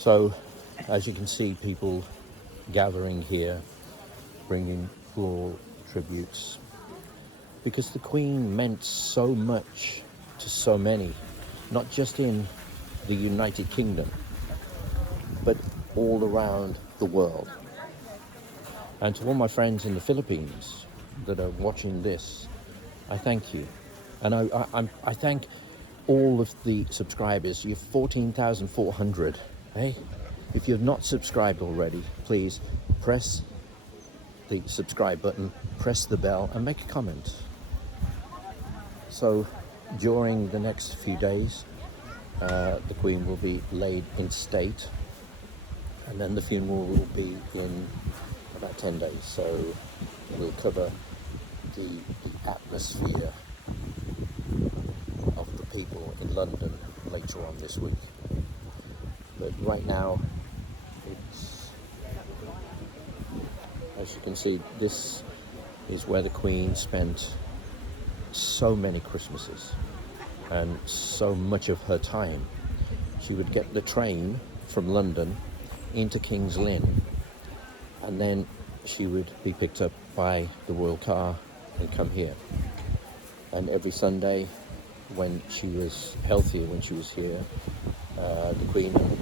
So, as you can see, people gathering here, bringing floral tributes, because the Queen meant so much to so many, not just in the United Kingdom, but all around the world. And to all my friends in the Philippines that are watching this, I thank you. And I thank all of the subscribers. You're 14,400. Hey, if you've not subscribed already, please press the subscribe button, press the bell, and make a comment. So during the next few days, the Queen will be laid in state, and then the funeral will be in about 10 days. So we'll cover the atmosphere of the people in London later on this week. But right now, it's, as you can see, this is where the Queen spent so many Christmases and so much of her time. She would get the train from London into King's Lynn, and then she would be picked up by the royal car and come here. And every Sunday, when she was healthier, when she was here, the Queen and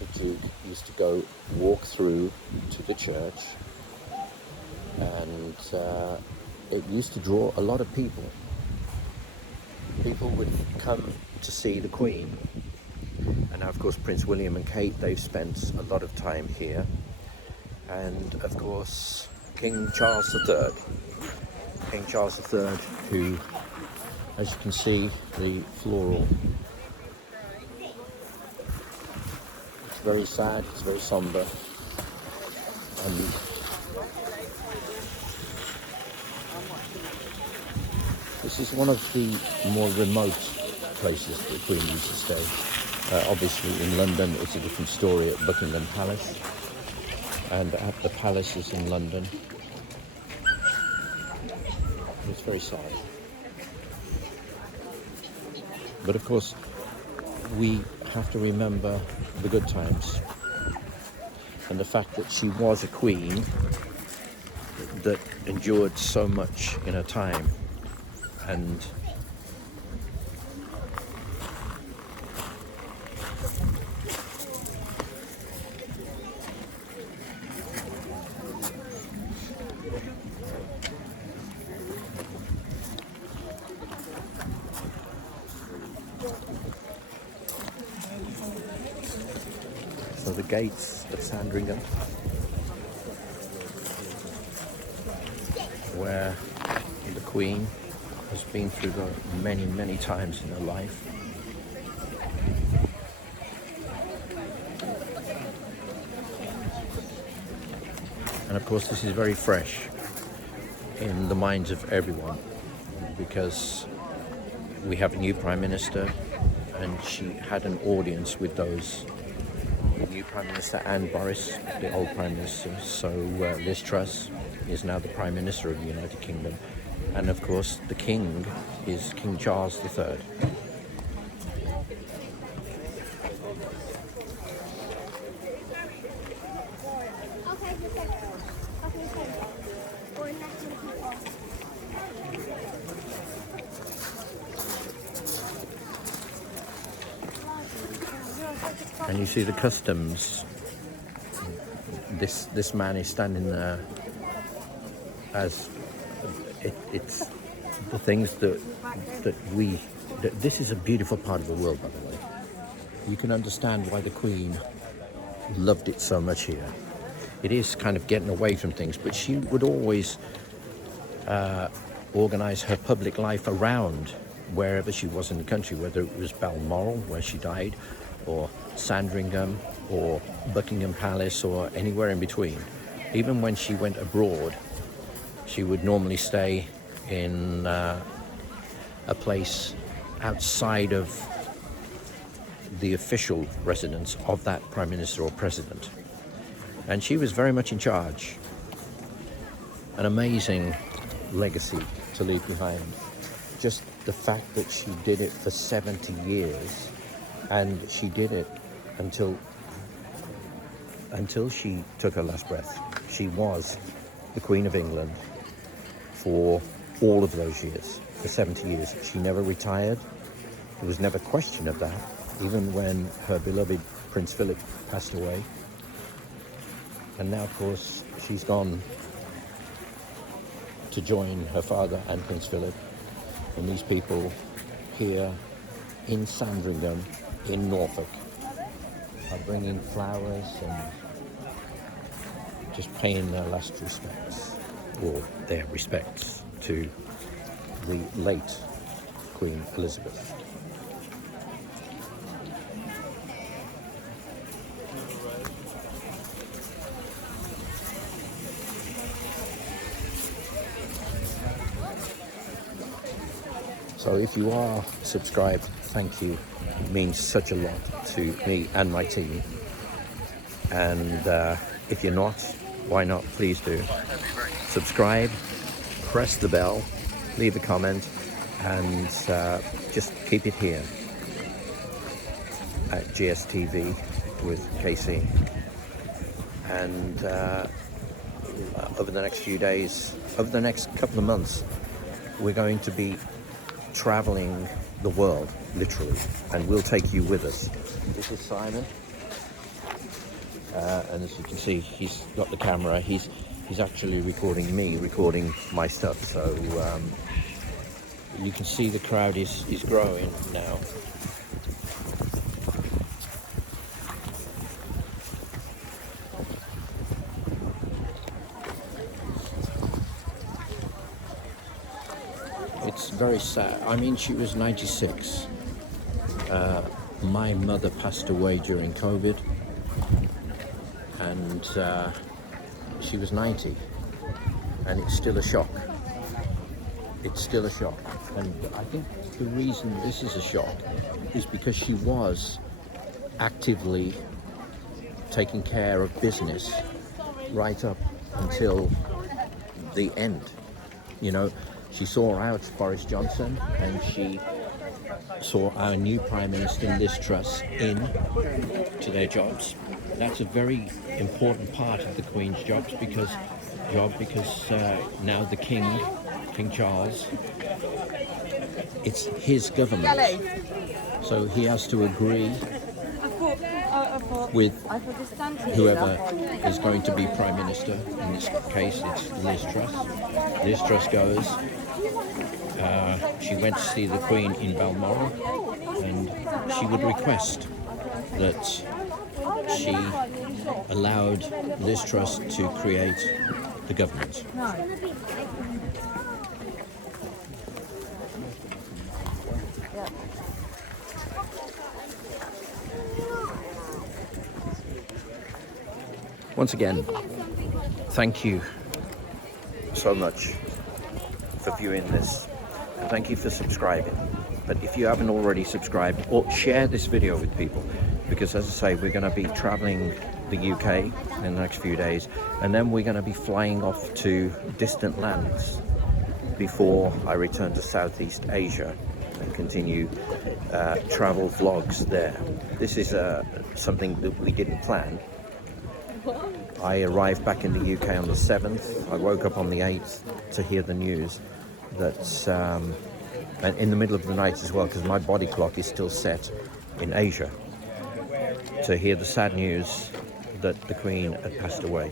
the Duke used to go walk through to the church, and it used to draw a lot of people. People would come to see the Queen. And now, of course, Prince William and Kate, they've spent a lot of time here. And of course, King Charles III. King Charles III, who, as you can see, the floral, it's very sad, it's very somber. And this is one of the more remote places the Queen used to stay. Obviously in London it's a different story at Buckingham Palace, and at the palaces in London it's very sad. But of course we have to remember the good times and the fact that she was a queen that endured so much in her time. And so the gates of Sandringham, where the Queen has been through many, many times in her life. And of course this is very fresh in the minds of everyone, because we have a new Prime Minister, and she had an audience with those, the new Prime Minister and Boris, the old Prime Minister. So Liz Truss is now the Prime Minister of the United Kingdom. And of course, the King is King Charles III. And you see the customs. This man is standing there as it's the things that this is a beautiful part of the world, by the way. You can understand why the Queen loved it so much here. It is kind of getting away from things, but she would always organise her public life around wherever she was in the country, whether it was Balmoral, where she died, or Sandringham, or Buckingham Palace, or anywhere in between. Even when she went abroad, she would normally stay in a place outside of the official residence of that Prime Minister or President. And she was very much in charge. An amazing legacy to leave behind. Just the fact that she did it for 70 years, and she did it until until she took her last breath, she was the Queen of England for all of those years, for 70 years. She never retired. There was never question of that, even when her beloved Prince Philip passed away. And now, of course, she's gone to join her father and Prince Philip. And these people here in Sandringham, in Norfolk, are bringing flowers and just paying their last respects, or their respects, to the late Queen Elizabeth. So if you are subscribed, thank you. It means such a lot to me and my team. And if you're not, why not? Please do. Subscribe, press the bell, leave a comment, and just keep it here at GSTV with Casey. And over the next few days, over the next couple of months, we're going to be traveling the world, literally, and we'll take you with us. This is Simon, and as you can see, he's got the camera. He's actually recording me, recording my stuff. So you can see the crowd is growing now. It's very sad. I mean, she was 96. My mother passed away during COVID, and she was 90, and it's still a shock. It's still a shock. And I think the reason this is a shock is because she was actively taking care of business right up until the end. You know, she saw out Boris Johnson, and she saw our new Prime Minister, Liz Truss, in to their jobs. That's a very important part of the Queen's because now the King Charles, it's his government. So he has to agree with whoever is going to be Prime Minister. In this case, it's Liz Truss. Liz Truss goes. She went to see the Queen in Balmoral, and she would request that she allowed Liz Truss to create the government. Once again, thank you so much for viewing this, and thank you for subscribing. But if you haven't already subscribed, or share this video with people, because as I say, we're going to be traveling the UK in the next few days, and then we're going to be flying off to distant lands before I return to Southeast Asia and continue travel vlogs there. This is something that we didn't plan. I arrived back in the UK on the 7th. I woke up on the 8th to hear the news that, and in the middle of the night as well, because my body clock is still set in Asia, to hear the sad news that the Queen had passed away.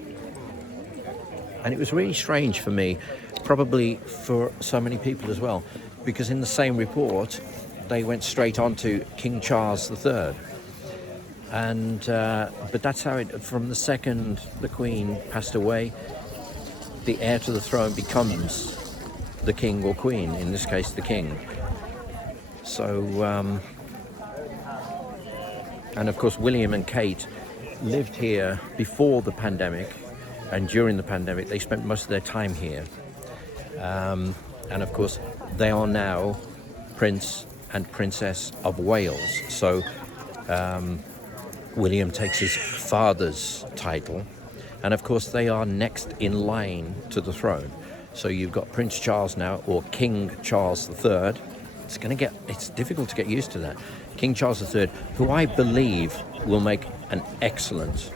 And it was really strange for me, probably for so many people as well, because in the same report, they went straight on to King Charles III. And but that's how it, from the second the Queen passed away, the heir to the throne becomes the King or Queen, in this case the King. So and of course William and Kate lived here before the pandemic, and during the pandemic they spent most of their time here, and of course they are now Prince and Princess of Wales. So William takes his father's title, and of course they are next in line to the throne. So you've got Prince Charles now, or King Charles III. It's difficult to get used to that. King Charles III, who I believe will make an excellent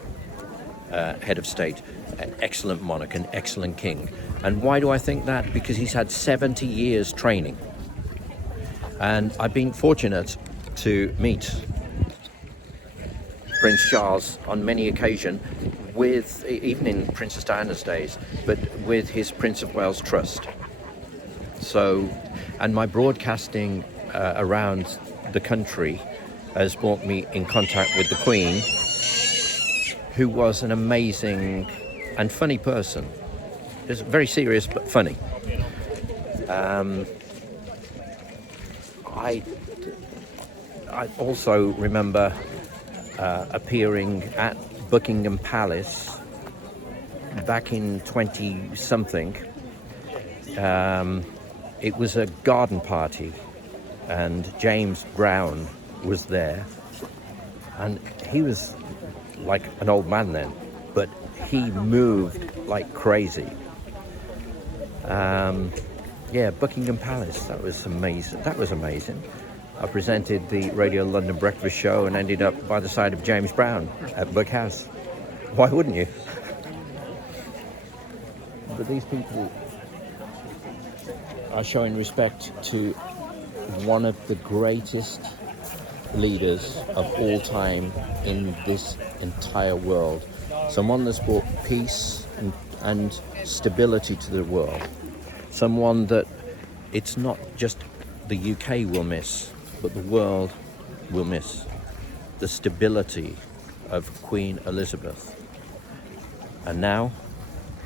head of state, an excellent monarch, an excellent king. And why do I think that? Because he's had 70 years training. And I've been fortunate to meet Prince Charles on many occasions, with, even in Princess Diana's days, but with his Prince of Wales Trust. So, and my broadcasting around the country has brought me in contact with the Queen, who was an amazing and funny person. Is very serious but funny. I also remember appearing at Buckingham Palace back in 20-something. It was a garden party, and James Brown was there, and he was like an old man then, but he moved like crazy. Yeah, Buckingham Palace, that was amazing. I presented the Radio London Breakfast Show and ended up by the side of James Brown at Buck House. Why wouldn't you? But these people are showing respect to one of the greatest leaders of all time in this entire world. Someone that's brought peace and stability to the world. Someone that it's not just the UK will miss, but the world will miss. The stability of Queen Elizabeth. And now,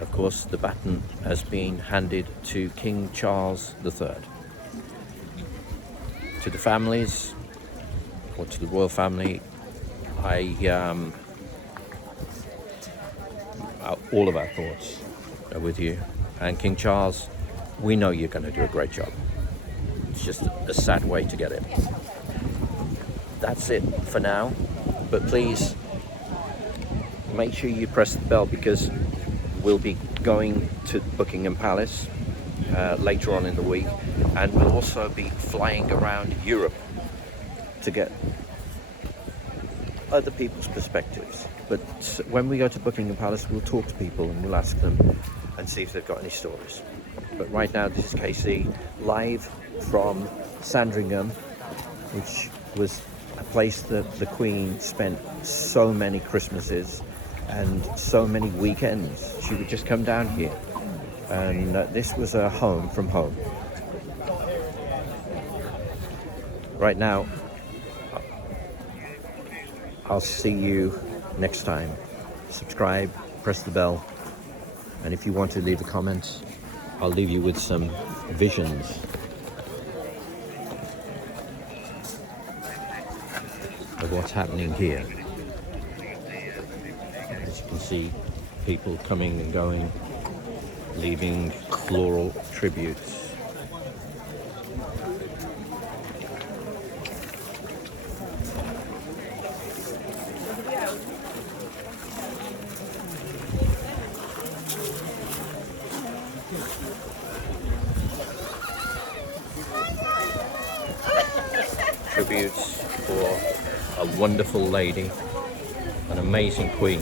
of course, the baton has been handed to King Charles III. To the families, or to the royal family, all of our thoughts are with you. And King Charles, we know you're going to do a great job. It's just a sad way to get it. That's it for now. But please, make sure you press the bell, because we'll be going to Buckingham Palace later on in the week, and we'll also be flying around Europe to get other people's perspectives. But when we go to Buckingham Palace, we'll talk to people and we'll ask them and see if they've got any stories. But right now, this is Casey, live from Sandringham, which was a place that the Queen spent so many Christmases and so many weekends. She would just come down here, and this was her home from home. Right now, I'll see you next time. Subscribe, press the bell, and if you want to leave a comment, I'll leave you with some visions of what's happening here. As you can see, people coming and going, leaving floral tributes. Tributes for a wonderful lady, an amazing queen,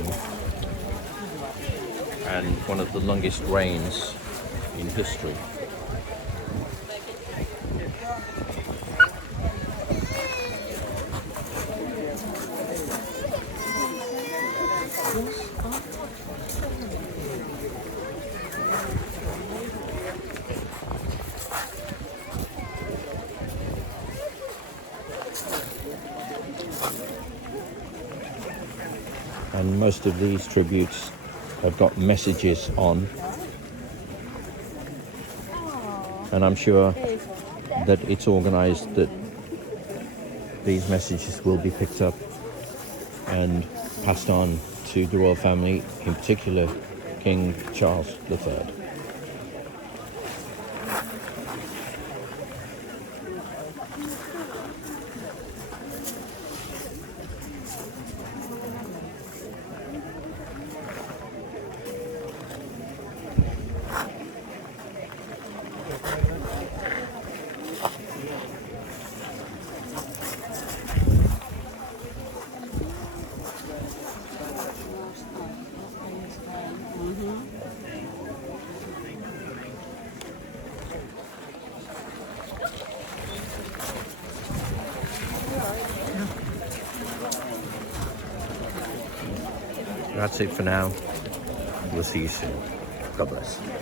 and one of the longest reigns in history. And most of these tributes have got messages on, and I'm sure that it's organised that these messages will be picked up and passed on to the royal family, in particular King Charles III. That's it for now. We'll see you soon. God bless.